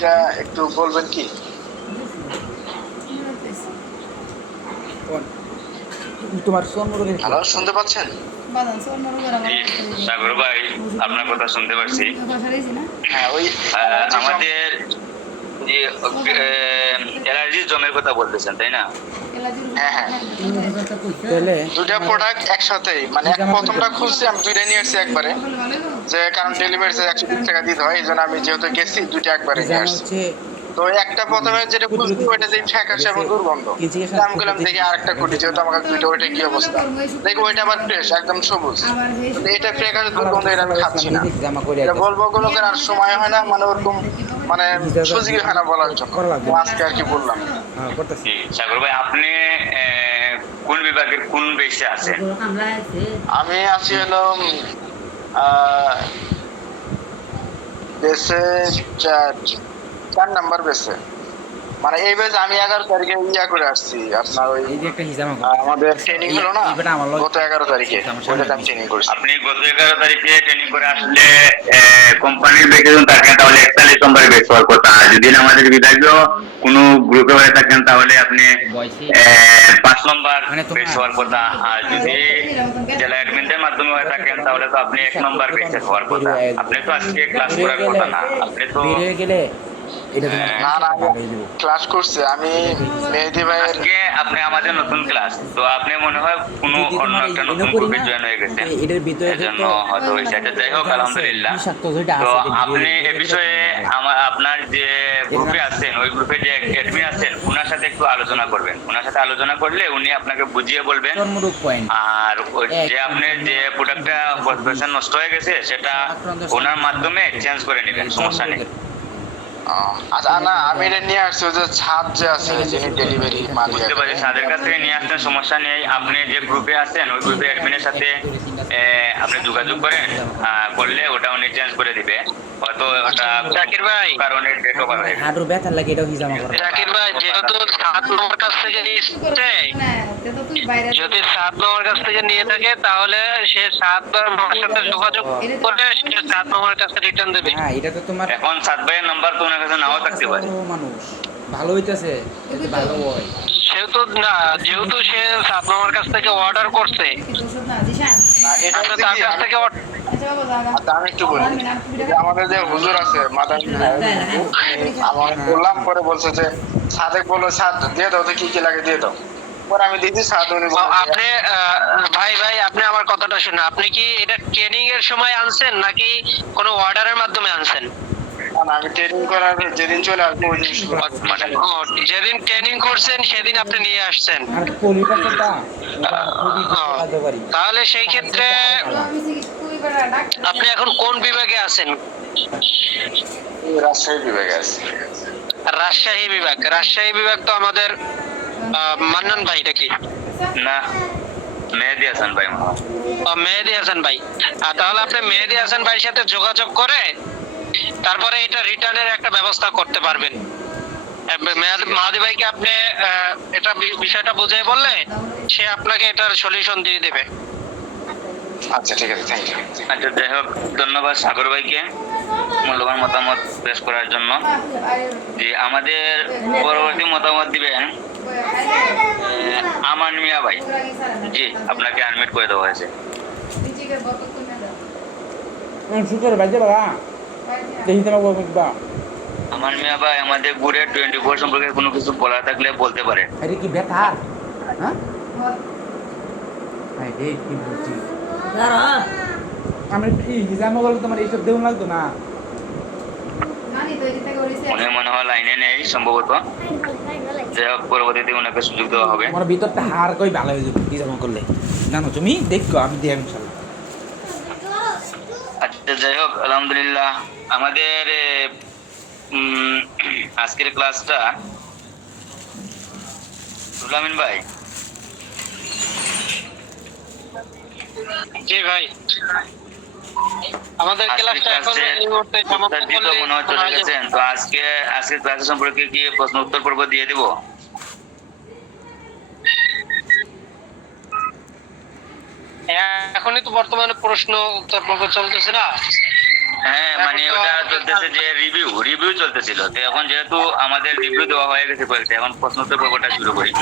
এটা একটু বলবেন কি? তোমার সোনমুরগের হ্যালো, শুনতে পাচ্ছেন? সাগর ভাই, আপনার কথা শুনতে পাচ্ছি। হ্যাঁ, ওই আমাদের যে অ্যালার্জি জমের কথা বলতেছেন, তাই না? হ্যাঁ হ্যাঁ, তাহলে দুইটা প্রোডাক্ট একসাথেই, মানে প্রথমটা খুলছি আমি দুইটা নিয়ে আসছি একবারে, যে কারণ ডেলিভারি চার্জ 120 টাকা দিতে হয়, এই জন্য আমি যেহেতু গেছি দুইটা একবারে নিয়ে জামা আসছি। হচ্ছে তো একটা প্রথমে যেটা খুলছি ওইটা দিয়ে ফ্যাকাশে এবং দুর্গন্ধ, তো আমি বললাম দেখি আরেকটা খুলি, যেহেতু আমার কাছে দুইটা, ওইটা কি অবস্থা দেখি, ওইটা আবার ফ্রেশ একদম সবুজ, কিন্তু এটা ফ্যাকাশে দুর্গন্ধ, এটা আমি খাচ্ছি না। জামা করে এটা বলবো গুলোকে আর সময় হয় না, মানে ওরকম মানে সুযোগই হয় না বলার জন্য, তো আজকে আর কি বললাম। হ্যাঁ করতেছি। সাগর ভাই, আপনি কোন বিভাগের কোন বেশে আছেন? আমি আছি হলো বেসে 4 নাম্বার বেসে, মানে এই বেস আমি 11 তারিখে ইয়া করে আসছি আপনার ওই এই যে একটা হিজামা আমাদের ট্রেনিং হলো না এইটা আমার লগে গত 11 তারিখে, ওইটা আমি ট্রেনিং করছি। আপনি গত 11 তারিখে ট্রেনিং করে আসলে কোম্পানির বেশে যদি থাকেন তাহলে 41 নম্বরে বেশ হওয়ার কথা। আর যদি আমাদের বিভাগীয় কোনো গ্রুপে হয়ে থাকেন তাহলে আপনি 5 নম্বর মানে তোমার- বেশ হওয়ার কথা। আর যদি জেলা অ্যাডমিনদের মাধ্যমে হয়ে থাকেন তাহলে তো আপনি 1 নম্বর বেশে হওয়ার কথা। আপনি তো আজকে ক্লাস করার কথা না, আপনি তো বেরিয়ে গেলে এটা তোমার না না, ক্লাস করছে আমি মেহেদি ভাইয়ের। আজকে আপনি আমাদের নতুন ক্লাস, তো আপনি মনে হয় কোনো যদি অন্য তোমার একটা এই নতুন ইনো করি গ্রুপে না, জয়েন হয়ে গেছেন, এটার ভিতরে এজন্য তো হয়তো হয়েছে। আচ্ছা, যাই হোক, আলহামদুলিল্লাহ। বিষাক্ত যেটা তো আছে আপনি এ বিষয়ে আপনার যে গ্রুপে আছেন, ওই গ্রুপে যে অ্যাডমিন আছেন, ওনার সাথে একটু আলোচনা করবেন। ওনার সাথে আলোচনা করলে উনি আপনাকে বুঝিয়ে বলবেন। চর্মরোগ পয়েন্ট আর যে আপনার যে প্রোডাক্টটা পজিশন নষ্ট হয়ে গেছে সেটা ওনার মাধ্যমে চেঞ্জ করে নেবেন, সমস্যা নেই। আচ্ছা না, আমি এটা নিয়ে আসছি ওই যে ছাদ যে আছে যিনি ডেলিভারি মালিক, বুঝতে পারছি, তাদের কাছ থেকে নিয়ে আসতে সমস্যা নেই। আপনি যে গ্রুপে আছেন ওই গ্রুপে অ্যাডমিনের সাথে আপনি যোগাযোগ করেন, করলে ওটা উনি চেঞ্জ করে দিবে। হয়তো ওটা জাকির ভাই, কারণে ডেট ওভার হয়ে গেছে। হাঁটুর ব্যথা লাগে এটাও হিজামা করে। জাকির ভাই, যেহেতু 7 নম্বর কাছ থেকে নিচ্ছে, যদি 7 নম্বর কাছ থেকে নিয়ে থাকে তাহলে সে 7 নম্বরের সাথে যোগাযোগ করে সে 7 নম্বরের কাছে রিটার্ন দেবে। হ্যাঁ এটা তো তোমার এখন 7 ভাইয়ের নাম্বার তো ওনার কাছে নাও থাকতে পারে। বড় মানুষ ভালো হইতাছে, এতে ভালো হয়। সেহেতু না, যেহেতু সে 7 নম্বর কাছ থেকে অর্ডার করছে, না এটা আপনি হচ্ছে তার কি, কাছ থেকে আচ্ছা আমি একটু বলি, যে আমাদের যে হুজুর আছে মাদার, আমার বললাম, পরে বলছে যে সাদেক বললো সাদ দিয়ে দাও, তো কি কি লাগে দিয়ে দাও, পরে আমি দিয়েছি সাদ, উনি বলছে আপনি ভাই ভাই, আপনি আমার কথাটা শুনুন। আপনি কি এটা ট্রেনিং এর সময় আনছেন নাকি কোনো অর্ডারের মাধ্যমে আনছেন? না, আমি ট্রেনিং করার যেদিন চলে আসবো ওই দিন শুরু করবো। মানে যেদিন ট্রেনিং করছেন সেদিন আপনি নিয়ে আসছেন। আর পলিপাকটা তাহলে সেই ক্ষেত্রে আপনি এখন কোন বিভাগে আছেন? রাজশাহী বিভাগে আছে। রাজশাহী বিভাগ। রাজশাহী বিভাগ তো আমাদের মান্নান ভাই নাকি? না, মেহেদি হাসান ভাই। মেহেদি হাসান ভাই। তাহলে আপনি মেহেদি হাসান ভাইয়ের সাথে যোগাযোগ করে তারপরে এটা রিটার্নের একটা ব্যবস্থা করতে পারবেন। মাহাদি ভাইকে আপনি এটা বিষয়টা বুঝিয়ে বললে সে আপনাকে এটার সলিউশন দিয়ে দেবে। আচ্ছা ঠিক আছে, থ্যাংক ইউ। আচ্ছা, যাই হোক, ধন্যবাদ সাগর ভাইকে মূল্যবান মতামত পেশ করার জন্য। যে আমাদের পরবর্তী মতামত দিবেন আমান মিয়া ভাই। জি, আপনাকে আনমিট করে দেওয়া হয়েছে। সুতোর বাজে বাবা দেখি তোমার বলবা। আমান মিয়া ভাই, আমাদের গুড়ের 24 সম্পর্কে কোনো কিছু বলার থাকলে বলতে পারে। আরে কি ব্যথা, হ্যাঁ এই কি বলছি আমি এই হিজামা বলে তোমার এইসব দেউন লাগতো না। উনি মনে হয় লাইনে নেই সম্ভবত। যাই হোক, পরবর্তীতে ওনাকে সুযোগ দেওয়া হবে। আমার ভিতরটা হার কই ভালো হয়ে যাবে হিজামা করলে, জানো তুমি দেখো আমি দিয়ে ইনশাআল্লাহ। আচ্ছা, যাই হোক, আলহামদুলিল্লাহ। আমাদের আজকের ক্লাসটা রুলামিন ভাই। জি ভাই, আমাদের ক্লাসটা এখন এই মুহূর্তে সমাপ্ত করলে মনে হয় চলে গেছেন। তো আজকে ক্লাস সম্পর্কে কি প্রশ্ন উত্তর পর্ব দিয়ে দিব? এখনই তো বর্তমানে প্রশ্ন উত্তর পর্ব চলতেছে না। হ্যাঁ মানে ওটা চলতেছে যে রিভিউ চলতেছিল, তো এখন যেহেতু আমাদের রিভিউ দেওয়া হয়ে গেছে কয়েকটা, এখন প্রশ্নোত্তর পর্বটা শুরু করি।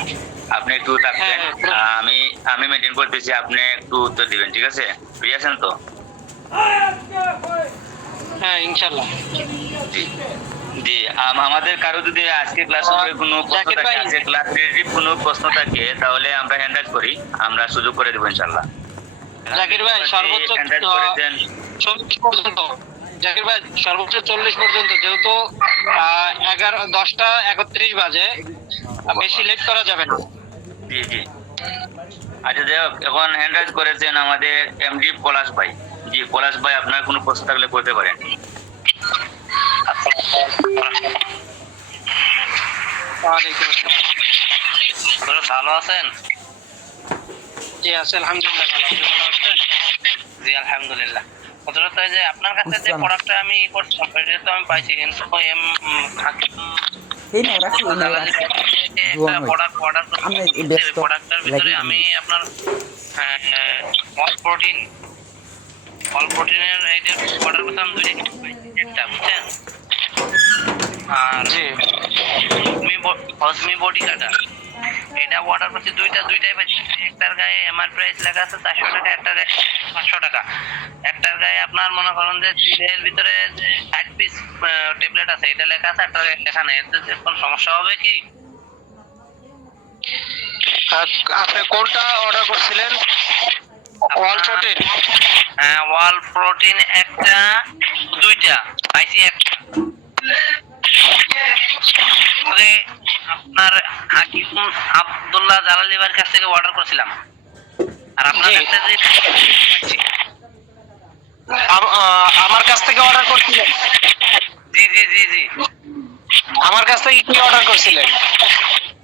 আপনি একটু থাকবেন, আমি মেনটেন করতেছি, আপনি একটু উত্তর দিবেন, ঠিক আছে? ফ্রি আছেন তো? হ্যাঁ ইনশাআল্লাহ। জি জি আমাদের কারো যদি আজকে ক্লাস কোনো প্রশ্ন জাকির থাকে, ভাই। আজকে ক্লাস রিলেটিভ কোনো প্রশ্ন থাকে, তাহলে আমরা হ্যান্ড রাইজ করি, আমরা সুযোগ করে দেবো ইনশাআল্লাহ। জাকির ভাই সর্বোচ্চ হ্যান্ড রাইজ করেছেন। 40 পর্যন্ত, জাকির ভাই সর্বোচ্চ 40 পর্যন্ত, যেহেতু 10:31 বাজে, বেশি লেট করা যাবে না। জি জি আচ্ছা যাই হোক, এখন হ্যান্ড রাইজ করেছেন আমাদের এমডি পলাশ ভাই। জি পলাশ ভাই, আপনার কোনো প্রশ্ন থাকলে করতে পারেন। ওয়ালাইকুম আসসালাম। ভালো আছেন? জি আছে আলহামদুলিল্লাহ, ভালো। আপনি ভালো আছেন? জি আলহামদুলিল্লাহ। হযরত যে আপনার কাছে যে বুঝলাম। প্রোডাক্টটা আমি করছিলাম সেটা তো আমি পাইছি, কিন্তু এই নাও রাখি, এই নাও রাখি। জোয়ান একটা হয়েছে। প্রোডাক্ট অর্ডার আমরা এই করছি, ব্যস্ত প্রোডাক্টটার ভিতরে লাগি আমি আপনার অল প্রোটিনের এইটা অর্ডার করতাম, একটা বুঝছেন? আর জি হজমি বডি কাটার এটা অর্ডার করছি, দুইটাই পাইছি। একটার গায়ে এমআর প্রাইস লেখা আছে 400 টাকা, একটার গায়ে 500 টাকা। একটার গায়ে আপনার মনে করেন যে এর ভিতরে 60 পিস ট্যাবলেট আছে, এটা লেখা আছে, একটার গায়ে লেখা নেই। এতে যে কোনো সমস্যা হবে কি? আপনি কোনটা অর্ডার করছিলেন? All protein? হ্যাঁ ওয়াল প্রোটিন দুইটা পাইছি। একটা আপনার হাকিম আব্দুল্লাহ জালালি ভাইয়ের কাছ থেকে অর্ডার করেছিলাম, আর আপনার জি। কাছে আমার কাছ থেকে অর্ডার করছিলেন? জি জি জি জি আমার কাছ থেকে কি অর্ডার করছিলেন?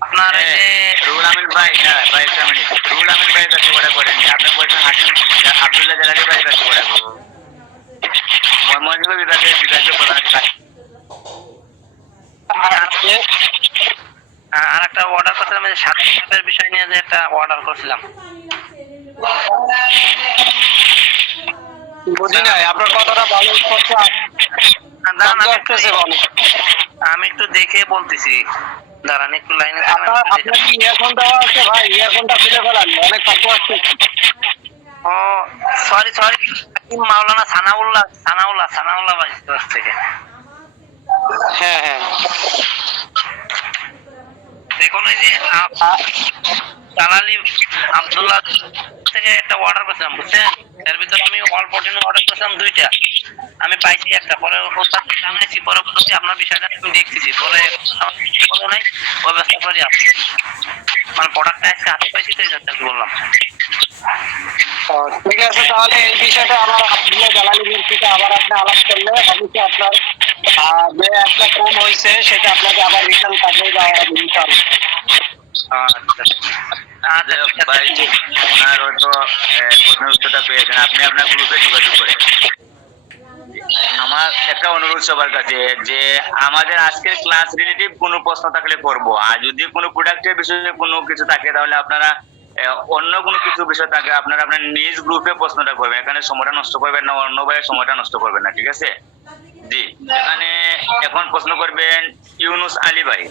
আপনার এই যে রুহুল আমিন ভাই, হ্যাঁ ভাই একটা মিনিট, রুহুল আমিন ভাইয়ের কাছে অর্ডার করেননি, আপনি বলছেন হাকিম আব্দুল্লাহ জালালি ভাইয়ের কাছে অর্ডার করুন। ময়মনসিংহ বিভাগের বিভাগীয় প্রধান আর একটা অর্ডার করছিলাম, যে স্বাস্থ্যের বিষয় নিয়ে যে একটা অর্ডার করছিলাম। বুঝি নাই, আপনার কথাটা ভালো হচ্ছে। দাঁড়ান, শব্দ আসতেছে ভালো। আমি একটু দেখে বলতেছি, দাঁড়ান একটু লাইনে। আপনার কি ইয়ারফোন দেওয়া আছে ভাই? ইয়ারফোনটা খুলে ফেলান, অনেক শব্দ আসছে। ও সরি মাওলানা সানাউল্লাহ ভাই থেকে। হ্যাঁ হ্যাঁ। দেখুন এই যে জালালি আব্দুল্লাহ থেকে একটা অর্ডার করেছিলাম, বুঝছেন? এর ভিতরে আমি অল প্রোটিন অর্ডার করেছিলাম দুইটা, আমি পাইছি একটা। পরে ওস্তাদকে জানাইছি, পরবর্তী আপনার বিষয়টা আমি দেখতেছি, পরে নাই ওই ব্যবস্থা করি আপনি, মানে প্রোডাক্টটা আজকে হাতে পাইছি, তো এই জন্য আর কি বললাম। ঠিক আছে, তাহলে এই বিষয়টা আমার আব্দুল্লাহ জালালির থেকে আবার আপনি আলাপ করলে অবশ্যই আপনার যে একটা কম হয়েছে সেটা আপনাকে আবার রিটার্ন পাঠিয়ে দেওয়া হবে ইনশাআল্লাহ। যাই হোক ভাই, আপনার হয়তো প্রশ্নের উত্তরটা পেয়েছেন, আপনি আপনার গ্রুপে যোগাযোগ করেন। আমার একটা অনুরোধ সবার কাছে, যে আমাদের আজকের ক্লাস রিলেটিভ কোনো প্রশ্ন থাকলে করব, আর যদি কোনো প্রোডাক্টের বিষয়ে কোনো কিছু থাকে, তাহলে আপনারা অন্য কোনো কিছু বিষয় থাকে, আপনারা আপনার নিজ গ্রুপে প্রশ্নটা করবেন, এখানে সময়টা নষ্ট করবেন না, অন্য ভাইয়ের সময়টা নষ্ট করবেন না, ঠিক আছে? জি এখানে এখন প্রশ্ন করবেন ইউনুস আলী ভাই।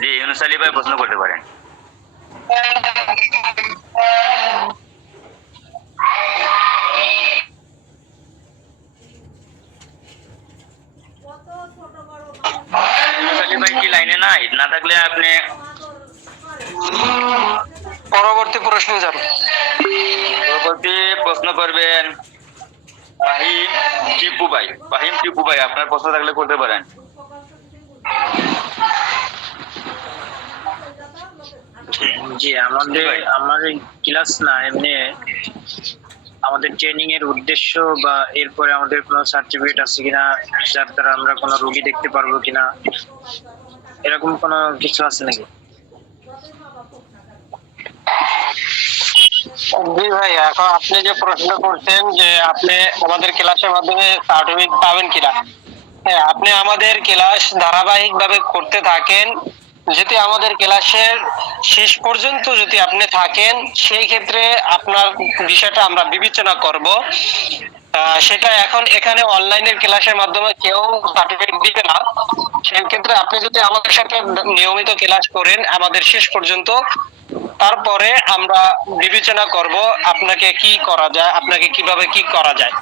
জি ইউনুস আলী ভাই প্রশ্ন করতে পারেন। ইউনুস আলী ভাই কি লাইনে নাই? না থাকলে আপনি পরবর্তী প্রশ্নে যান। পরবর্তী প্রশ্ন করবেন ফাহিম টিপু ভাই, আপনার প্রশ্ন থাকলে করতে পারেন। জি আমাদের ক্লাস না, এমনি আমাদের ট্রেনিং এর উদ্দেশ্য বা এরপরে আমাদের কোনো সার্টিফিকেট আছে কিনা, যার দ্বারা আমরা কোনো রোগী দেখতে পারবো কিনা, এরকম কোনো কিছু আছে নাকি? জি ভাই, এখন আপনি যে প্রশ্ন করছেন যে আপনি আমাদের ক্লাসের মাধ্যমে সার্টিফিকেট পাবেন কিনা, হ্যাঁ, আপনি আমাদের ক্লাস ধারাবাহিক ভাবে করতে থাকেন, যদি আমাদের ক্লাসের শেষ পর্যন্ত যদি আপনি থাকেন, সেই ক্ষেত্রে আপনার বিষয়টা আমরা বিবেচনা করব। সেটা এখন এখানে অনলাইনের ক্লাসের মাধ্যমে কেউ সার্টিফিকেট দিবে না। সেক্ষেত্রে আপনি যদি আমাদের সাথে নিয়মিত ক্লাস করেন আমাদের শেষ পর্যন্ত, তারপরে আমরা বিবেচনা করব আপনাকে কি করা যায়, আপনাকে কিভাবে কি করা যায়।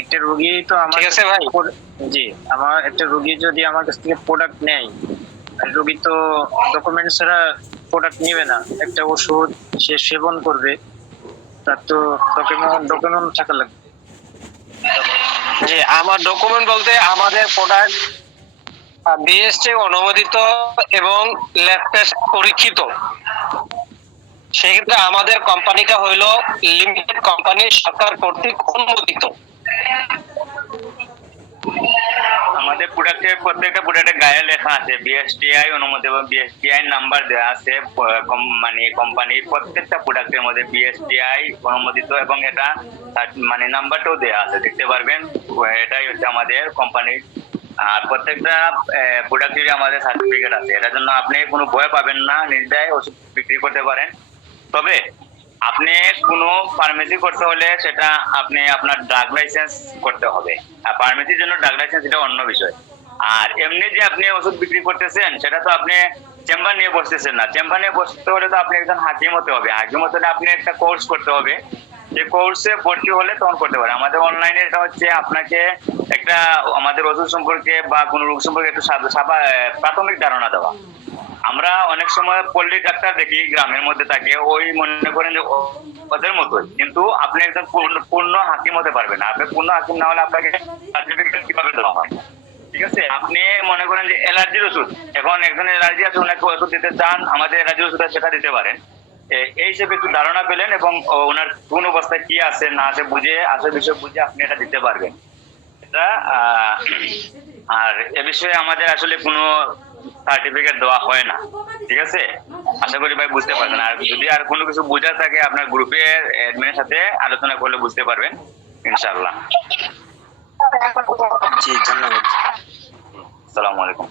একটা রোগী তো আমার ঠিক আছে ভাই? জি, আমার একটা রোগী যদি আমার কাছ থেকে প্রোডাক্ট নেয়, রোগী তো ডকুমেন্ট ছাড়া প্রোডাক্ট নেবে না। একটা ওষুধ সে সেবন করবে, তার তো ডকুমেন্ট থাকা লাগবে। জি, আমার ডকুমেন্ট বলতে আমাদের প্রোডাক্ট বিএসটি অনুমোদিত এবং ল্যাব টেস্ট পরীক্ষিত। সেক্ষেত্রে আমাদের কোম্পানিটা হইলো লিমিটেড কোম্পানি, সরকার কর্তৃক অনুমোদিত। আমাদের প্রোডাক্টের প্রত্যেকটা প্রোডাক্টের গায়ে লেখা আছে বিএসটিআই অনুমোদিত এবং বিএসটিআই নাম্বার দেওয়া আছে। মানে কোম্পানির প্রত্যেকটা প্রোডাক্টের মধ্যে বিএসটিআই অনুমোদিত এবং এটা মানে নাম্বারটাও দেওয়া আছে, দেখতে পারবেন। এটাই হচ্ছে আমাদের কোম্পানির। আর প্রত্যেকটা প্রোডাক্টেরই আমাদের সার্টিফিকেট আছে। এটার জন্য আপনি কোনো ভয় পাবেন না, নির্দ্বিধায় ওষুধ বিক্রি করতে পারেন। তবে আপনি কোনো ফার্মেসি করতে হলে সেটা আপনি আপনার ড্রাগ লাইসেন্স করতে হবে। আর ফার্মেসির জন্য ড্রাগ লাইসেন্স এটা অন্য বিষয়। আর এমনি যে আপনি ওষুধ বিক্রি করতেছেন সেটা তো আপনি চেম্বার নিয়ে বসতেছেন না। চেম্বার নিয়ে বসতে হলে তো আপনি একজন হাকিম হতে হবে। হাকিম হতে হলে আপনি একটা কোর্স করতে হবে। সেই কোর্সে ভর্তি হলে তখন করতে পারে। আমাদের অনলাইনে এটা হচ্ছে আপনাকে একটা আমাদের ওষুধ সম্পর্কে বা কোনো রোগ সম্পর্কে একটু প্রাথমিক ধারণা দেওয়া। আমরা অনেক সময় পল্লী ডাক্তার দেখি গ্রামের মধ্যে থাকে, ওই মনে করেন যে ওদের মতোই, কিন্তু আপনি একজন পূর্ণ হাকিম হতে পারবেন না। আপনি পূর্ণ হাকিম না হলে আপনাকে সার্টিফিকেট কিভাবে দেওয়া হয়? ঠিক আছে, আপনি মনে করেন যে অ্যালার্জির ওষুধ, এখন একজন অ্যালার্জি আছে, ওনাকে ওষুধ দিতে চান, আমাদের অ্যালার্জির ওষুধ সেটা দিতে পারেন। এই হিসেবে একটু ধারণা পেলেন এবং ওনার কোন অবস্থায় কি আছে না আছে বুঝে, আসল বিষয় বুঝে আপনি এটা দিতে পারবেন। এটা আর এ বিষয়ে আমাদের আসলে কোনো সার্টিফিকেট দেওয়া হয় না। ঠিক আছে, আশা করি ভাই বুঝতে পারবেন। আর যদি আর কোনো কিছু বোঝার থাকে আপনার গ্রুপের অ্যাডমিনের সাথে আলোচনা করলে বুঝতে পারবেন ইনশাআল্লাহ। জি, ধন্যবাদ। আসসালামু আলাইকুম।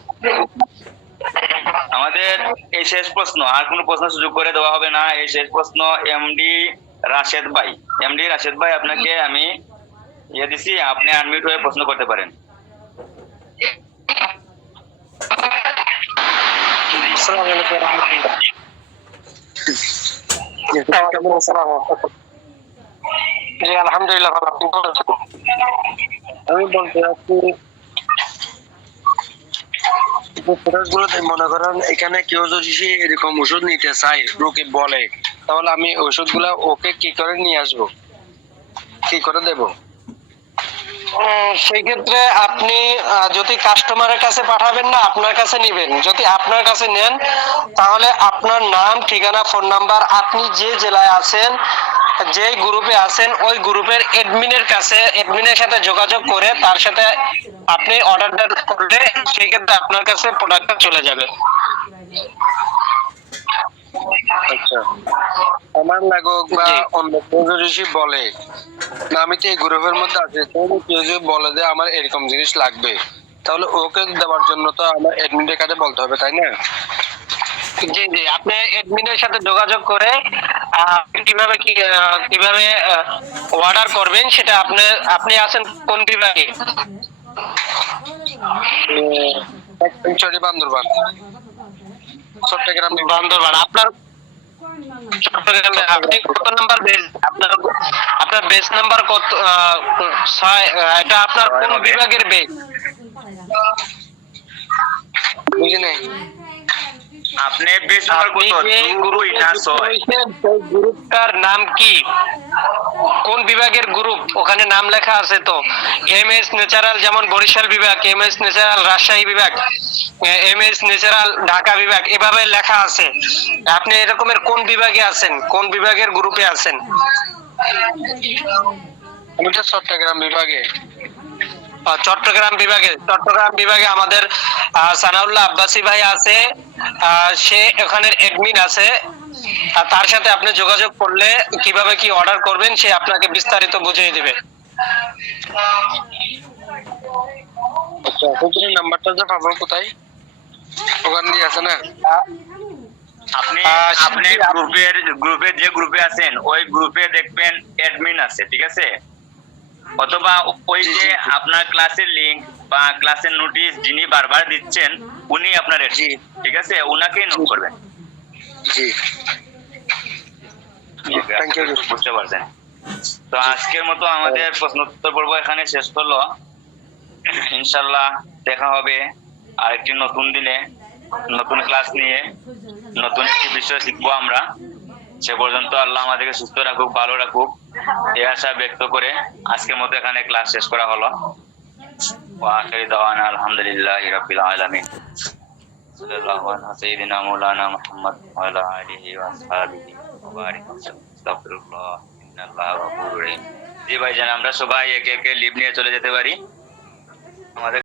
আমাদের এই শেষ প্রশ্ন, আর কোনো প্রশ্ন সুযোগ করে দেওয়া হবে না। এই শেষ প্রশ্ন এমডি রাশেদ ভাই। এমডি রাশেদ ভাই, আপনাকে আমি দিছি, আপনি আনমিউট হয়ে প্রশ্ন করতে পারেন। আসসালামু আলাইকুম ওয়া রাহমাতুল্লাহ। জি, আলহামদুলিল্লাহ ভালো। আপনি ভালো আছেন? আমি বলতে চাচ্ছি প্রোডাক্টগুলোতে মনে করেন এখানে কেউ যদি এরকম ওষুধ নিতে চায়, রোগী বলে, তাহলে আমি ওষুধগুলো ওকে কি করে নিয়ে আসবো, কি করে দেবো? সেই ক্ষেত্রে আপনি যদি কাস্টমারের কাছে পাঠাবেন না, আপনার কাছে নেবেন। যদি আপনার কাছে নেন তাহলে আপনার নাম, ঠিকানা, ফোন নাম্বার, আপনি যে জেলায় আছেন, যে গ্রুপে আছেন, ওই গ্রুপের এডমিনের কাছে, এডমিনের সাথে যোগাযোগ করে তার সাথে আপনি অর্ডারটা করলে সেই ক্ষেত্রে আপনার কাছে প্রোডাক্টটা চলে যাবে। আচ্ছা, আমার লাগুক বা অন্য কেউ যদি বলে না, আমি তো এই গ্রুপের মধ্যে আছি, তাহলে কেউ যদি বলে যে আমার এরকম জিনিস লাগবে, তাহলে ওকে দেওয়ার জন্য তো আমার এডমিনের কাছে বলতে হবে, তাই না? জি জি, আপনি এডমিনের সাথে যোগাযোগ করে কিভাবে অর্ডার করবেন সেটা আপনি আছেন কোন বিভাগে? বান্দরবান, চট্টগ্রাম। বান্দরবান। আপনার চট্টগ্রামে আপনি কত নাম্বার বেস? আপনার বেস নাম্বার কত? 6। এটা আপনার কোন বিভাগের বেস? বুঝি নাই। আপনি বেস নাম্বার কত? 2 না 6? গ্রুপটার নাম কি? কোন বিভাগের গ্রুপ? ওখানে নাম লেখা আছে তো। এমএস ন্যাচারাল যেমন বরিশাল বিভাগ, এমএস ন্যাচারাল রাজশাহী বিভাগ, এমএস ন্যাচারাল ঢাকা বিভাগ, এভাবে লেখা আছে। আপনি এরকমের কোন বিভাগে আছেন, কোন বিভাগের গ্রুপে আছেন? আমি তো চট্টগ্রাম বিভাগে। চট্টগ্রাম বিভাগে আমাদের সানাউল্লাহ আব্বাসী ভাই আছে, সে ওখানে এডমিন আছে। তার সাথে আপনি যোগাযোগ করলে কিভাবে কি অর্ডার করবেন সে আপনাকে বিস্তারিত বুঝিয়ে দিবে। আচ্ছা, আপনার নাম্বারটা যে পাবো কোথায়? ওখানে দিয়ে আছে না? আপনি আপনি গ্রুপে যে গ্রুপে আছেন ওই গ্রুপে দেখবেন অ্যাডমিন আছে, ঠিক আছে? অথবা ওই যে আপনার ক্লাসের লিংক বা ক্লাসের নোটিশ যিনি বারবার দিচ্ছেন উনি আপনার admin, ঠিক আছে? উনাকেই নোট করবেন। জি Thank you. বুঝতে পারছেন? তো আজকের মতো আমাদের প্রশ্ন উত্তর পর্ব এখানে শেষ হলো। ইনশাল্লাহ দেখা হবে আরেকটি নতুন দিনে, নতুন ক্লাস নিয়ে, নতুন একটি বিষয় শিখবো আমরা। সে পর্যন্ত আল্লাহ আমাদেরকে সুস্থ রাখুক, ভালো রাখুক, এই আশা ব্যক্ত করে আজকের মতো এখানে ক্লাস শেষ করা হলো। ওয়া আখিরু দাওয়ানা আলহামদুলিল্লাহি রাব্বিল আলামিন। সাল্লাল্লাহু আলা সাইয়্যিদিনা মাওলানা মুহাম্মদ ওয়া আলা আলিহি ওয়া আসহাবিহি ওয়া বারিক ওয়াসাল্লাম। আস্তাগফিরুল্লাহ ইন্নাল্লাহা গফুরুর রহিম। জি ভাইজান, আমরা সবাই একে একে লিভ নিয়ে চলে যেতে পারি। আমাদের